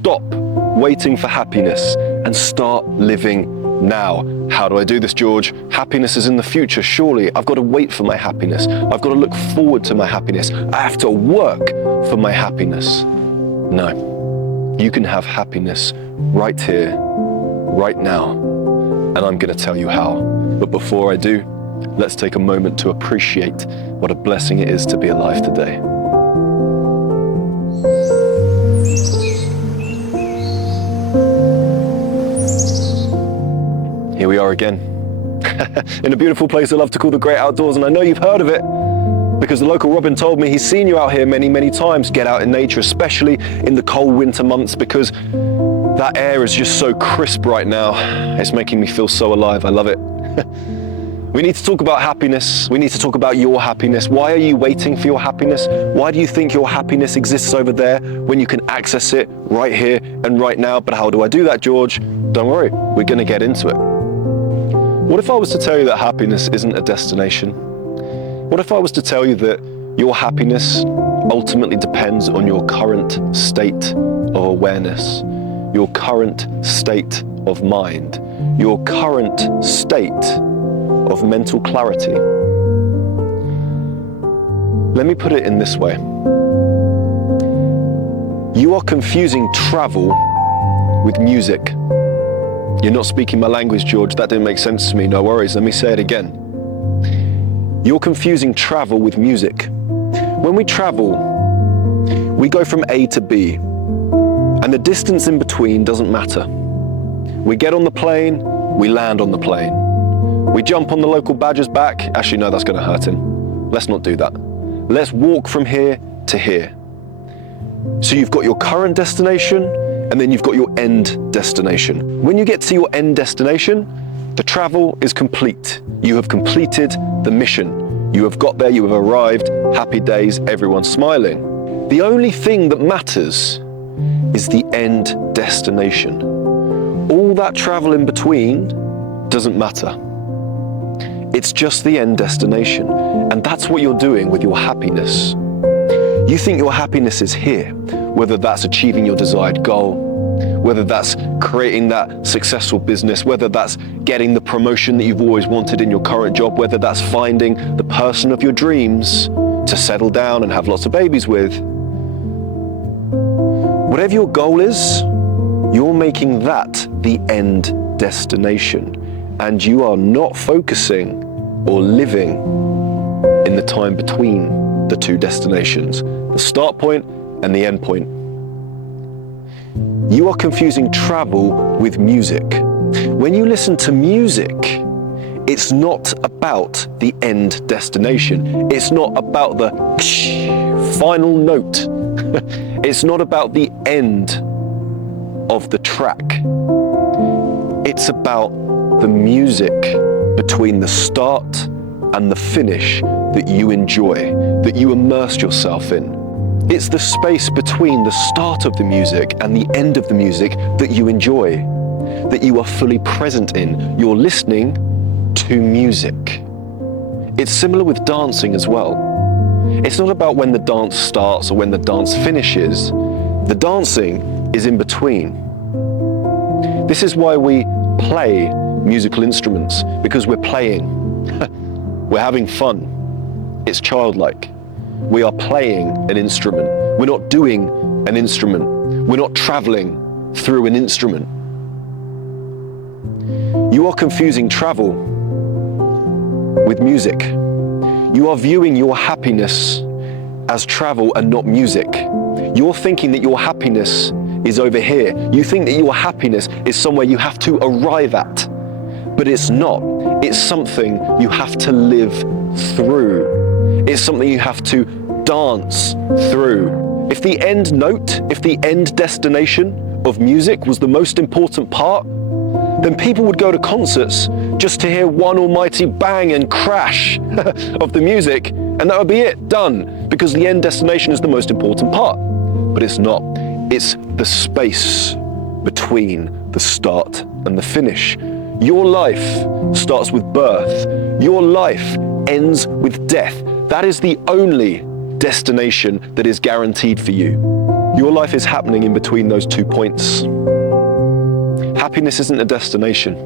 stop waiting for happiness and start living now. How do I do this, George? Happiness is in the future, surely. I've got to wait for my happiness. I've got to look forward to my happiness. I have to work for my happiness. No, you can have happiness right here, right now, and I'm going to tell you how. But before I do, let's take a moment to appreciate what a blessing it is to be alive today. Here we are again, in a beautiful place I love to call the great outdoors, and I know you've heard of it because the local Robin told me he's seen you out here many, many times. Get out in nature, especially in the cold winter months, because that air is just so crisp right now. It's making me feel so alive. I love it. We need to talk about happiness. We need to talk about your happiness. Why are you waiting for your happiness? Why do you think your happiness exists over there when you can access it right here and right now? But how do I do that, George? Don't worry, we're going to get into it. What if I was to tell you that happiness isn't a destination? What if I was to tell you that your happiness ultimately depends on your current state of awareness, your current state of mind, your current state of mental clarity? Let me put it in this way. You are confusing travel with music. You're not speaking my language, George. That didn't make sense to me. No worries. Let me say it again. You're confusing travel with music. When we travel, we go from A to B, and the distance in between doesn't matter. We get on the plane, we land on the plane. We jump on the local badger's back. Actually, no, that's going to hurt him. Let's not do that. Let's walk from here to here. So you've got your current destination, and then you've got your end destination. When you get to your end destination, the travel is complete. You have completed the mission. You have got there, you have arrived, happy days, everyone's smiling. The only thing that matters is the end destination. All that travel in between doesn't matter. It's just the end destination. And that's what you're doing with your happiness. You think your happiness is here, whether that's achieving your desired goal, whether that's creating that successful business, whether that's getting the promotion that you've always wanted in your current job, whether that's finding the person of your dreams to settle down and have lots of babies with. Whatever your goal is, you're making that the end destination, and you are not focusing or living in the time between the two destinations, the start point and the end point. You are confusing travel with music. When you listen to music, it's not about the end destination. It's not about the final note. It's not about the end of the track. It's about the music between the start and the finish that you enjoy, that you immerse yourself in. It's the space between the start of the music and the end of the music that you enjoy, that you are fully present in. You're listening to music. It's similar with dancing as well. It's not about when the dance starts or when the dance finishes. The dancing is in between. This is why we play musical instruments, because we're playing. We're having fun. It's childlike. We are playing an instrument. We're not doing an instrument. We're not traveling through an instrument. You are confusing travel with music. You are viewing your happiness as travel and not music. You're thinking that your happiness is over here. You think that your happiness is somewhere you have to arrive at, but it's not. It's something you have to live through. It's something you have to dance through. If the end note, if the end destination of music was the most important part, then people would go to concerts just to hear one almighty bang and crash of the music, and that would be it, done, because the end destination is the most important part. But it's not. It's the space between the start and the finish. Your life starts with birth. Your life ends with death. That is the only destination that is guaranteed for you. Your life is happening in between those 2 points. Happiness isn't a destination.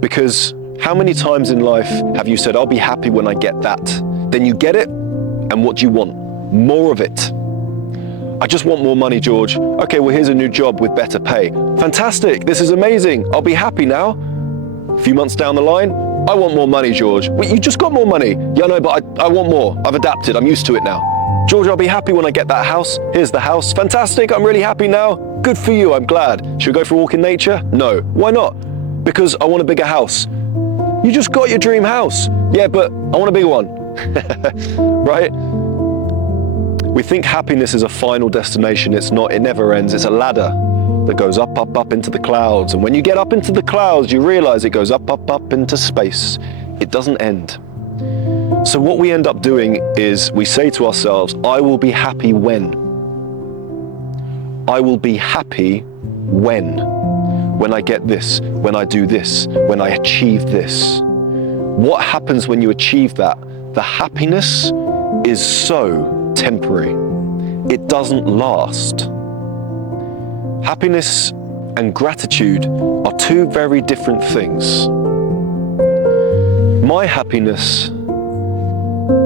Because how many times in life have you said, I'll be happy when I get that? Then you get it, and what do you want? More of it. I just want more money, George. Okay, well, here's a new job with better pay. Fantastic, this is amazing. I'll be happy now. A few months down the line, I want more money, George. Well, you just got more money. Yeah, no, but I want more. I've adapted, I'm used to it now. George, I'll be happy when I get that house. Here's the house. Fantastic, I'm really happy now. Good for you, I'm glad. Should we go for a walk in nature? No. Why not? Because I want a bigger house. You just got your dream house. Yeah, but I want a bigger one. Right? We think happiness is a final destination. It's not, it never ends. It's a ladder that goes up, up, up into the clouds. And when you get up into the clouds, you realize it goes up, up, up into space. It doesn't end. So what we end up doing is we say to ourselves, I will be happy when. I will be happy when I get this, when I do this, when I achieve this. What happens when you achieve that? The happiness is so temporary. It doesn't last. Happiness and gratitude are two very different things. My happiness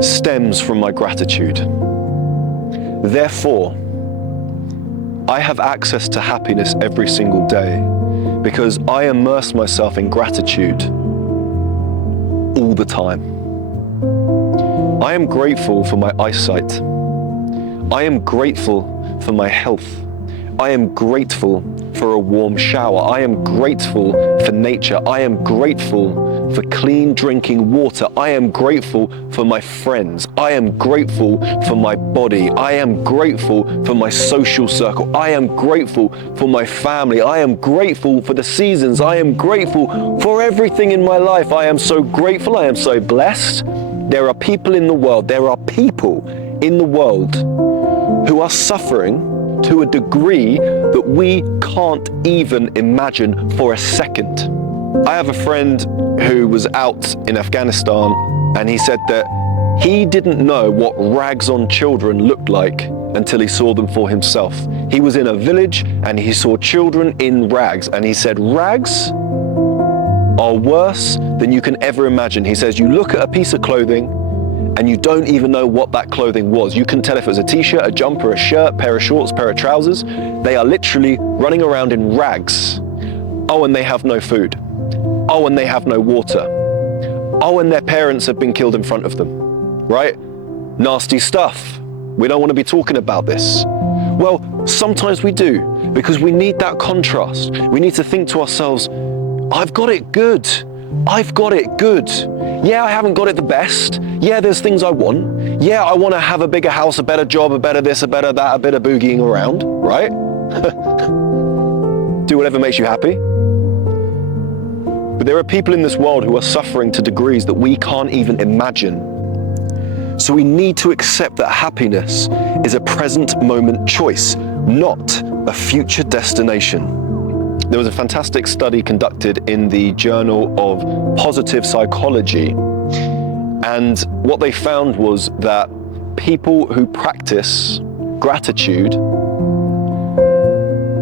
stems from my gratitude. Therefore, I have access to happiness every single day because I immerse myself in gratitude all the time. I am grateful for my eyesight. I am grateful for my health. I am grateful for a warm shower. I am grateful for nature. I am grateful for clean drinking water. I am grateful for my friends. I am grateful for my body. I am grateful for my social circle. I am grateful for my family. I am grateful for the seasons. I am grateful for everything in my life. I am so grateful. I am so blessed. There are people in the world who are suffering to a degree that we can't even imagine for a second. I have a friend who was out in Afghanistan, and he said that he didn't know what rags on children looked like until he saw them for himself. He was in a village and he saw children in rags, and he said, rags are worse than you can ever imagine. He says, you look at a piece of clothing and you don't even know what that clothing was. You can tell if it was a t-shirt, a jumper, a shirt, pair of shorts, pair of trousers. They are literally running around in rags. Oh, and they have no food. Oh, and they have no water. Oh, and their parents have been killed in front of them, right? Nasty stuff. We don't want to be talking about this. Well, sometimes we do, because we need that contrast. We need to think to ourselves, I've got it good. I've got it good. Yeah, I haven't got it the best. Yeah, there's things I want. Yeah, I want to have a bigger house, a better job, a better this, a better that, a bit of boogieing around, right? Do whatever makes you happy. But there are people in this world who are suffering to degrees that we can't even imagine. So we need to accept that happiness is a present moment choice, not a future destination. There was a fantastic study conducted in the Journal of Positive Psychology, and what they found was that people who practice gratitude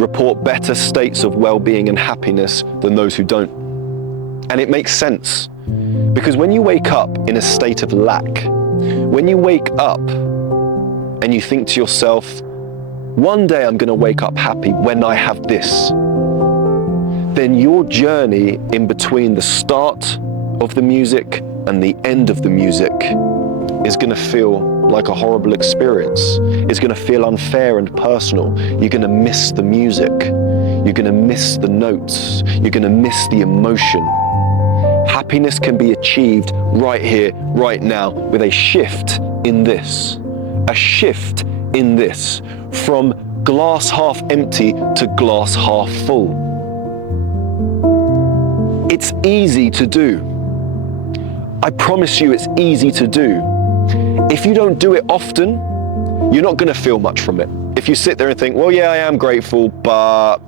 report better states of well-being and happiness than those who don't. And it makes sense, because when you wake up in a state of lack, when you wake up and you think to yourself, one day I'm going to wake up happy when I have this, then your journey in between the start of the music and the end of the music is going to feel like a horrible experience. It's going to feel unfair and personal. You're going to miss the music. You're going to miss the notes. You're going to miss the emotion. Happiness can be achieved right here, right now, with a shift in this. A shift in this from glass half empty to glass half full. It's easy to do. I promise you it's easy to do. If you don't do it often, you're not going to feel much from it. If you sit there and think, well, yeah, I am grateful, but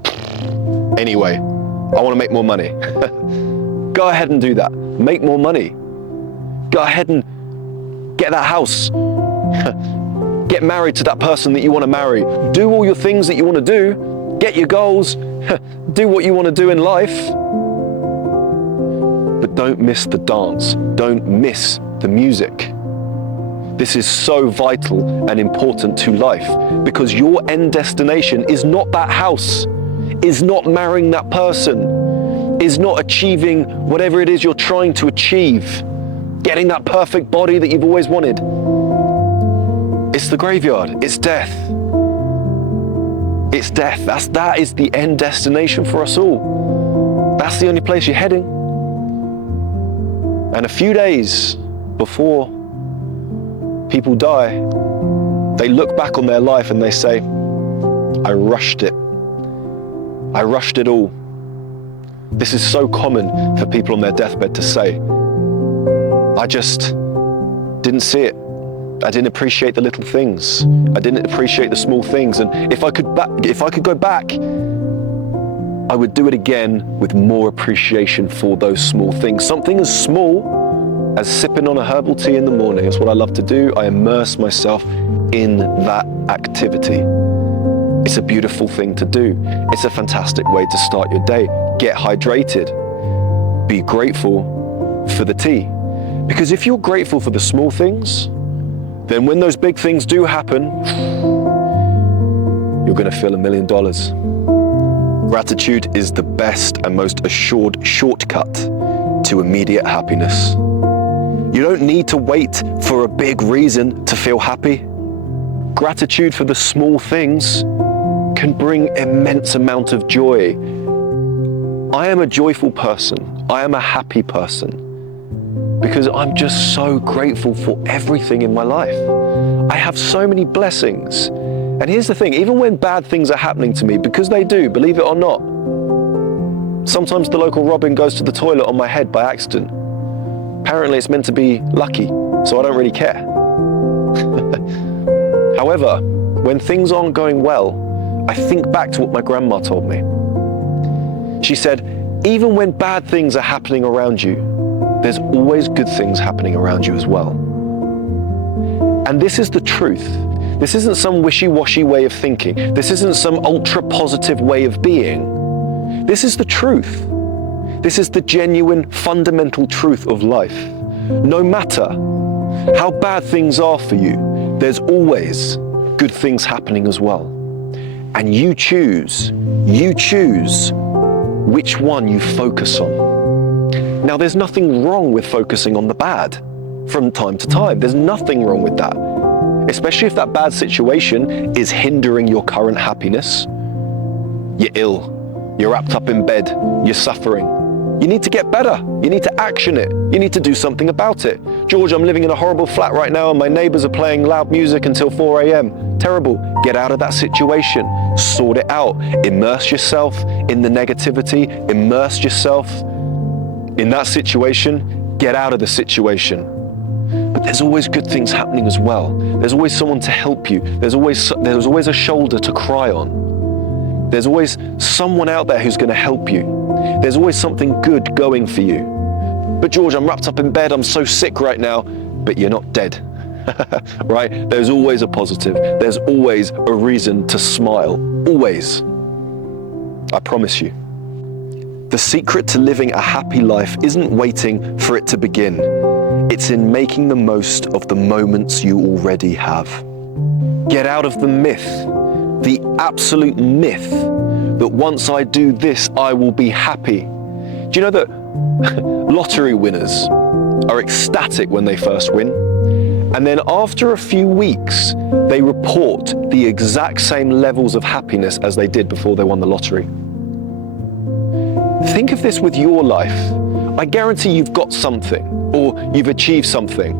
anyway, I want to make more money. Go ahead and do that. Make more money. Go ahead and get that house. Get married to that person that you want to marry. Do all your things that you want to do. Get your goals. Do what you want to do in life. But don't miss the dance. Don't miss the music. This is so vital and important to life, because your end destination is not that house, is not marrying that person, is not achieving whatever it is you're trying to achieve, getting that perfect body that you've always wanted. It's the graveyard, it's death. It's death. That is the end destination for us all. That's the only place you're heading. And a few days before people die, they look back on their life and they say, I rushed it. I rushed it all. This is so common for people on their deathbed to say. I just didn't see it. I didn't appreciate the little things. I didn't appreciate the small things. And if I could go back, I would do it again with more appreciation for those small things. Something as small as sipping on a herbal tea in the morning is what I love to do. I immerse myself in that activity. It's a beautiful thing to do. It's a fantastic way to start your day. Get hydrated. Be grateful for the tea. Because if you're grateful for the small things, then when those big things do happen, you're going to feel $1 million. Gratitude is the best and most assured shortcut to immediate happiness. You don't need to wait for a big reason to feel happy. Gratitude for the small things can bring immense amount of joy. I am a joyful person. I am a happy person because I'm just so grateful for everything in my life. I have so many blessings. And here's the thing, even when bad things are happening to me, because they do, believe it or not, sometimes the local robin goes to the toilet on my head by accident. Apparently it's meant to be lucky, so I don't really care. However, when things aren't going well, I think back to what my grandma told me. She said, even when bad things are happening around you, there's always good things happening around you as well. And this is the truth. This isn't some wishy-washy way of thinking. This isn't some ultra-positive way of being. This is the truth. This is the genuine, fundamental truth of life. No matter how bad things are for you, there's always good things happening as well. And you choose which one you focus on. Now, there's nothing wrong with focusing on the bad from time to time. There's nothing wrong with that. Especially if that bad situation is hindering your current happiness. You're ill, you're wrapped up in bed, you're suffering. You need to get better. You need to action it. You need to do something about it. George, I'm living in a horrible flat right now and my neighbors are playing loud music until 4 a.m. Terrible. Get out of that situation. Sort it out. Immerse yourself in the negativity. Immerse yourself in that situation. Get out of the situation. But there's always good things happening as well. There's always someone to help you. There's always a shoulder to cry on. There's always someone out there who's going to help you. There's always something good going for you. But George, I'm wrapped up in bed. I'm so sick right now. But you're not dead, right? There's always a positive. There's always a reason to smile. Always. I promise you. The secret to living a happy life isn't waiting for it to begin. It's in making the most of the moments you already have. Get out of the myth, the absolute myth, that once I do this, I will be happy. Do you know that lottery winners are ecstatic when they first win? And then after a few weeks, they report the exact same levels of happiness as they did before they won the lottery. Think of this with your life. I guarantee you've got something or you've achieved something.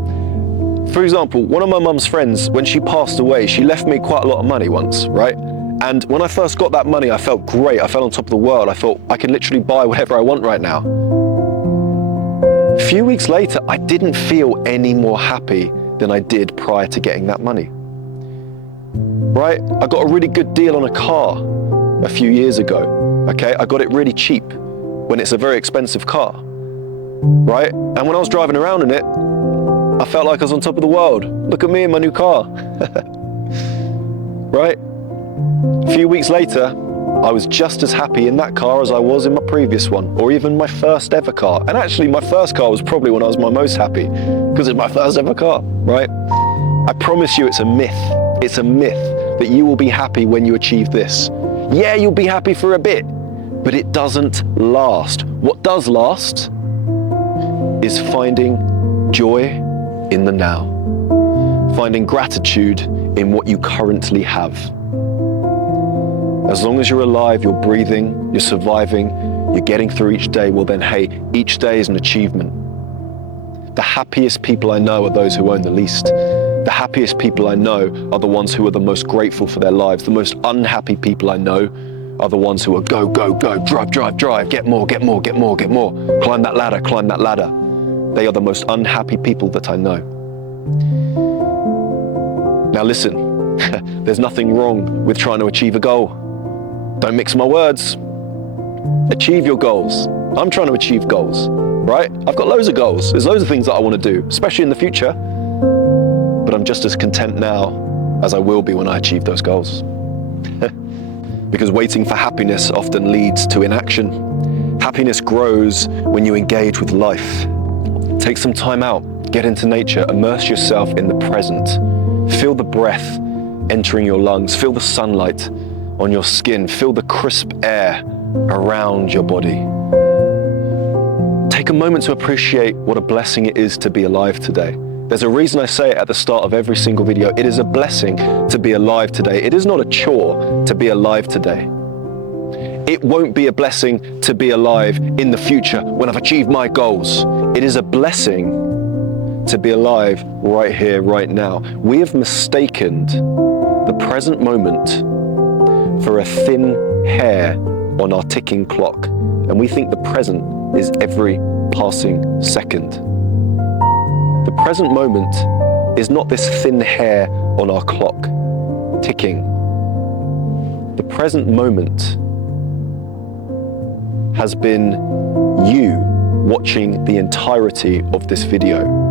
For example, one of my mum's friends, when she passed away, she left me quite a lot of money once, right? And when I first got that money, I felt great. I felt on top of the world. I thought I can literally buy whatever I want right now. A few weeks later, I didn't feel any more happy than I did prior to getting that money. Right? I got a really good deal on a car a few years ago. Okay? I got it really cheap when it's a very expensive car. Right? And when I was driving around in it, I felt like I was on top of the world. Look at me in my new car. right? A few weeks later, I was just as happy in that car as I was in my previous one, or even my first ever car. And actually, my first car was probably when I was my most happy, because it's my first ever car, right? I promise you it's a myth. It's a myth that you will be happy when you achieve this. Yeah, you'll be happy for a bit, but it doesn't last. What does last is finding joy in the now, finding gratitude in what you currently have. As long as you're alive, you're breathing, you're surviving, you're getting through each day, well then, hey, each day is an achievement. The happiest people I know are those who own the least. The happiest people I know are the ones who are the most grateful for their lives. The most unhappy people I know are the ones who are go, go, go, drive, drive, drive, get more, get more, get more, get more. Climb that ladder, climb that ladder. They are the most unhappy people that I know. Now listen, there's nothing wrong with trying to achieve a goal. Don't mix my words. Achieve your goals. I'm trying to achieve goals, right? I've got loads of goals. There's loads of things that I want to do, especially in the future. But I'm just as content now as I will be when I achieve those goals. Because waiting for happiness often leads to inaction. Happiness grows when you engage with life. Take some time out, get into nature, immerse yourself in the present. Feel the breath entering your lungs, feel the sunlight on your skin, feel the crisp air around your body. Take a moment to appreciate what a blessing it is to be alive today. There's a reason I say it at the start of every single video. It is a blessing to be alive today. It is not a chore to be alive today. It won't be a blessing to be alive in the future when I've achieved my goals. It is a blessing to be alive right here, right now. We have mistaken the present moment for a thin hair on our ticking clock, and we think the present is every passing second. The present moment is not this thin hair on our clock ticking. The present moment has been you watching the entirety of this video.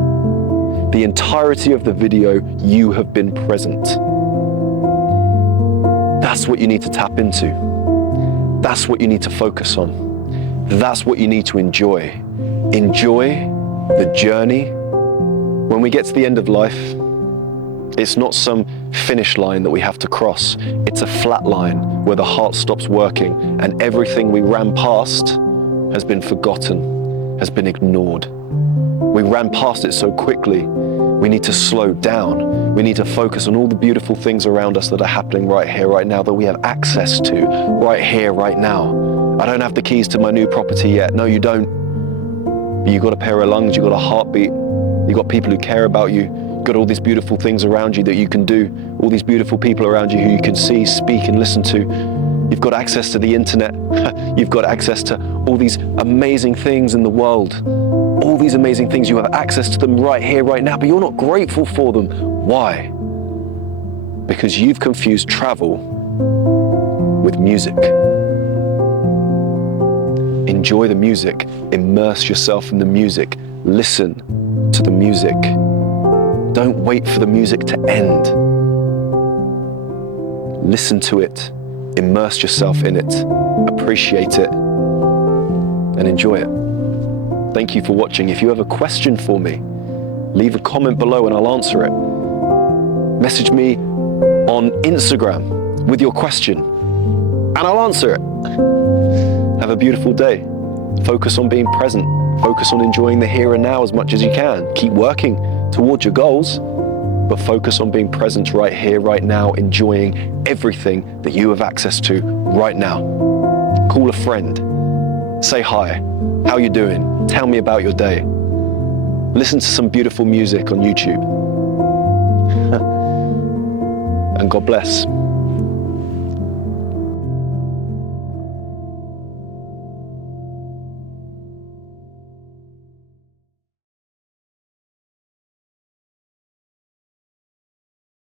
The entirety of the video, you have been present. That's what you need to tap into. That's what you need to focus on. That's what you need to enjoy. Enjoy the journey. When we get to the end of life, it's not some finish line that we have to cross. It's a flat line where the heart stops working and everything we ran past has been forgotten, has been ignored. We ran past it so quickly. We need to slow down. We need to focus on all the beautiful things around us that are happening right here, right now, that we have access to right here, right now. I don't have the keys to my new property yet. No, you don't. But you've got a pair of lungs, you've got a heartbeat, you've got people who care about you, you've got all these beautiful things around you that you can do, all these beautiful people around you who you can see, speak and listen to. You've got access to the internet. You've got access to all these amazing things in the world. All these amazing things, you have access to them right here, right now, but you're not grateful for them. Why? Because you've confused travel with music. Enjoy the music, immerse yourself in the music, listen to the music. Don't wait for the music to end. Listen to it, immerse yourself in it, appreciate it, and enjoy it. Thank you for watching. If you have a question for me, leave a comment below and I'll answer it. Message me on Instagram with your question and I'll answer it. Have a beautiful day. Focus on being present. Focus on enjoying the here and now as much as you can. Keep working towards your goals, but focus on being present right here, right now, enjoying everything that you have access to right now. Call a friend. Say hi. How you doing? Tell me about your day. Listen to some beautiful music on YouTube. And God bless.